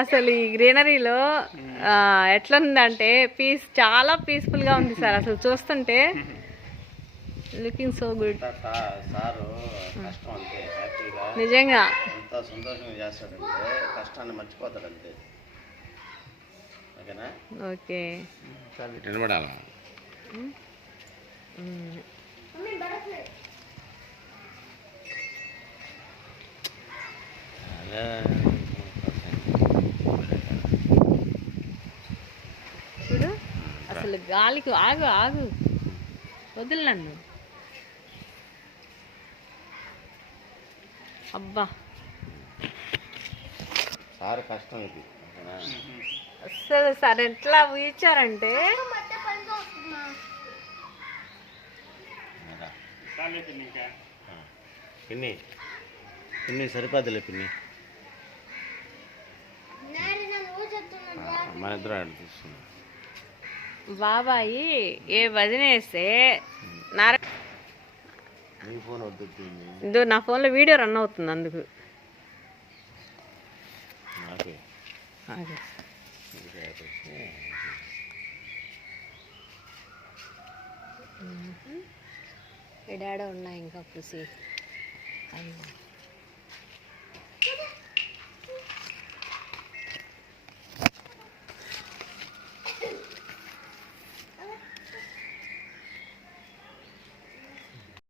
అసలు ఈ గ్రీనరీలో ఎట్లుందంటే చాలా పీస్ఫుల్గా ఉంది సార్. అసలు చూస్తుంటే లుకింగ్ సో గుడ్. నిజంగా సంతోషంగా చేస్తాడంటే కష్టాన్ని మర్చిపోతాడంతే. ఓకే చూడు అసలు గాలికి ఆగు ఆగు వదిలి నన్ను. అబ్బా సార్ కష్టం ఇది అసలు సార్ ఎట్లా ఊహించారంటే పిన్ని పిన్ని సరిపోద్దులే పిన్ని. మన ఇద్దరు ఆడ తీసుకున్నాం. బాబాయి ఏ వదినేస్తే నీ ఫోన్ వద్దు. ఇదో నా ఫోన్లో వీడియో రన్ అవుతుంది అందుకు. డాడ ఉన్నాయి ఇంకా పుసి.